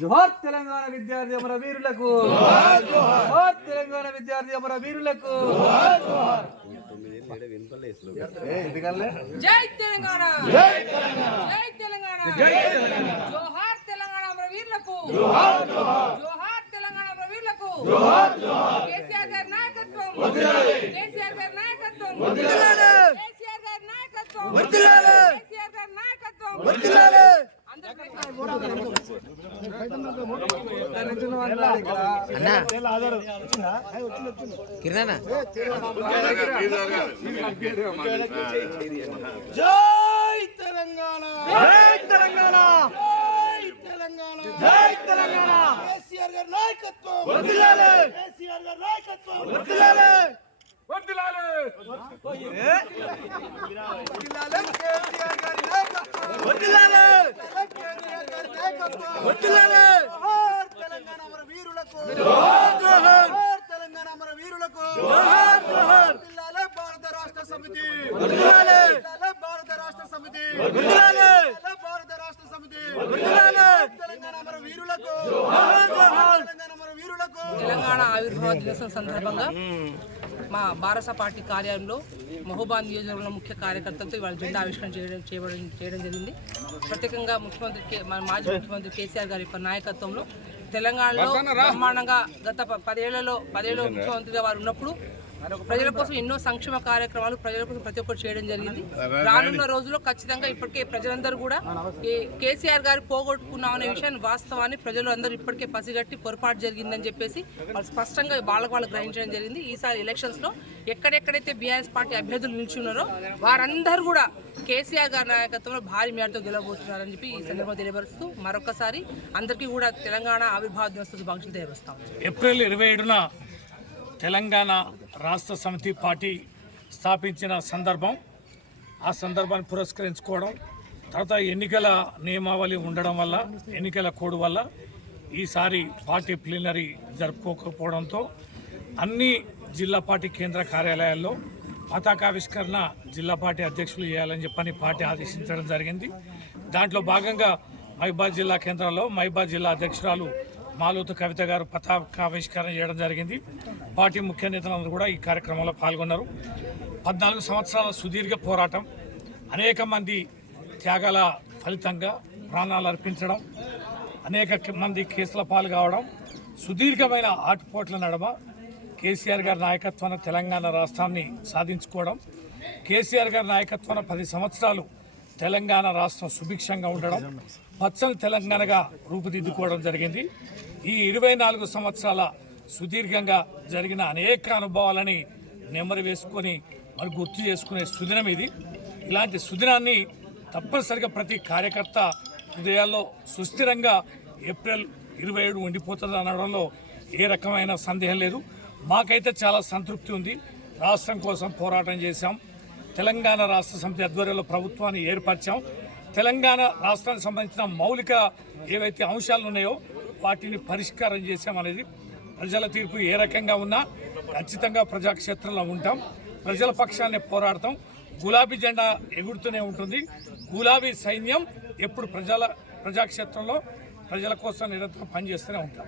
జోహార్ తెలంగాణ విద్యార్థి అమర వీరులకు. జోహార్ తెలంగాణ విద్యార్థి అమర వీరులకు. జై తెలంగాణ. జై తెలంగాణ జై తెలంగాణ. జై తెలంగాణ. జోహార్ తెలంగాణ అమర వీరులకు. జోహార్ జోహార్. జోహార్ తెలంగాణ అమర వీరులకు. జోహార్ జోహార్. నాయకత్వం కేసీఆర్ గారి నాయకత్వం అందరూ జై తెలంగాణ జై తెలంగాణ జై తెలంగాణ జై తెలంగాణ కేసీఆర్ గారి నాయకత్వం వర్ధిల్లాలి! కేసీఆర్ గారి నాయకత్వం ఏ? వర్ధిల్లాలి కేసీఆర్ గారి నాయకత్వం! వర్ధిల్లాలి! వర్ధిల్లాలి! జోహార్ తెలంగాణ అమర వీరులకు జోహార్ జోహార్ తెలంగాణ అమర వీరులకు జోహార్ జోహార్ వర్ధిల్లాలి భారత రాష్ట్ర సమితి వర్ధిల్లాలి భారత రాష్ట్ర సమితి వర్ధిల్లాలి భారత రాష్ట్ర సమితి వర్ధిల్లాలి తెలంగాణ అమర వీరులకు జోహార్ జోహార్ తెలంగాణ అమర వీరులకు తెలంగాణ ఆవిర్భావ దినోత్సవం సందర్భంగా మా భారత పార్టీ కార్యాలయంలో మహోబాద్ నియోజకవర్గంలో ముఖ్య కార్యకర్తలతో ఇవాళ జెండా ఆవిష్కరణ చేయడం చేయబడి చేయడం జరిగింది. ప్రత్యేకంగా ముఖ్యమంత్రి కే మన మాజీ ముఖ్యమంత్రి కేసీఆర్ గారి యొక్క నాయకత్వంలో తెలంగాణలో బ్రహ్మాండంగా గత పదేళ్ళలో పదేళ్ళు ముఖ్యమంత్రిగా వారు ఉన్నప్పుడు ప్రజల కోసం ఎన్నో సంక్షేమ కార్యక్రమాలు ప్రజల కోసం ప్రతి ఒక్కటి చేయడం జరిగింది. రానున్న రోజుల్లో ఖచ్చితంగా ఇప్పటికే ప్రజలందరూ కూడా ఏ- కేసీఆర్ గారు పోగొట్టుకున్నాం అనే విషయాన్ని వాస్తవాన్ని ప్రజలు అందరూ ఇప్పటికే పసిగట్టి పొరపాటు జరిగిందని చెప్పేసి వాళ్ళు స్పష్టంగా వాళ్ళకు వాళ్ళు గ్రహించడం జరిగింది. ఈసారి ఎలక్షన్స్లో ఎక్కడెక్కడైతే బీఆర్ఎస్ పార్టీ అభ్యర్థులు నిల్చున్నారో వారందరూ కూడా కేసీఆర్ గారి నాయకత్వంలో భారీ మేరతో గెలవబోతున్నారని చెప్పి ఈ సందర్భంగా తెలియపరుస్తూ మరొకసారి అందరికీ కూడా తెలంగాణ ఆవిర్భావ దినోత్సవ శుభాకాంక్షలు తెలియపరుస్తాం. ఏప్రిల్ ఇరవై ఏడున తెలంగాణ రాష్ట్ర సమితి పార్టీ స్థాపించిన సందర్భం. ఆ సందర్భాన్ని పురస్కరించుకోవడం తర్వాత ఎన్నికల నియమావళి ఉండడం వల్ల ఎన్నికల కోడ్ వల్ల ఈసారి పార్టీ ప్లీనరీ జరుపుకోకపోవడంతో అన్ని జిల్లా పార్టీ కేంద్ర కార్యాలయాల్లో పతాకావిష్కరణ జిల్లా పార్టీ అధ్యక్షులు చేయాలని చెప్పని పార్టీ ఆదేశించడం జరిగింది. దాంట్లో భాగంగా మహిబాద్ జిల్లా కేంద్రంలో మహిబాద్ జిల్లా అధ్యక్షురాలు మాలోతు కవిత గారు పతాకావిష్కరణ చేయడం జరిగింది. పార్టీ ముఖ్య నేతలందరూ కూడా ఈ కార్యక్రమంలో పాల్గొన్నారు. పద్నాలుగు సంవత్సరాల సుదీర్ఘ పోరాటం అనేక మంది త్యాగాల ఫలితంగా ప్రాణాలు అర్పించడం అనేక మంది కేసుల పాలు కావడం సుదీర్ఘమైన ఆటుపోట్ల నడమ కేసీఆర్ గారి నాయకత్వాన తెలంగాణ రాష్ట్రాన్ని సాధించుకోవడం కేసీఆర్ గారి నాయకత్వాన పది సంవత్సరాలు తెలంగాణ రాష్ట్రం సుభిక్షంగా ఉండడం పచ్చని తెలంగాణగా రూపుదిద్దుకోవడం జరిగింది. ఈ ఇరవై నాలుగు సంవత్సరాల సుదీర్ఘంగా జరిగిన అనేక అనుభవాలని నెమరు వేసుకొని మరి గుర్తు చేసుకునే సుదినం ఇది. ఇలాంటి సుదినాన్ని తప్పనిసరిగా ప్రతి కార్యకర్త హృదయాల్లో సుస్థిరంగా ఏప్రిల్ ఇరవై ఏడు ఉండిపోతుంది అనడంలో ఏ రకమైన సందేహం లేదు. మాకైతే చాలా సంతృప్తి ఉంది. రాష్ట్రం కోసం పోరాటం చేశాం. తెలంగాణ రాష్ట్ర సమితి ఆధ్వర్యంలో ప్రభుత్వాన్ని ఏర్పరిచాం. తెలంగాణ రాష్ట్రానికి సంబంధించిన మౌలిక ఏవైతే అంశాలు ఉన్నాయో వాటిని పరిష్కారం చేశామనేది ప్రజల తీర్పు ఏ రకంగా ఉన్నా ఖచ్చితంగా ప్రజాక్షేత్రంలో ఉంటాం. ప్రజల పక్షాన్ని పోరాడతాం. గులాబీ జెండా ఎగురుతూనే ఉంటుంది. గులాబీ సైన్యం ఎప్పుడు ప్రజల ప్రజాక్షేత్రంలో ప్రజల కోసం నిరంతరం పనిచేస్తూనే ఉంటాం.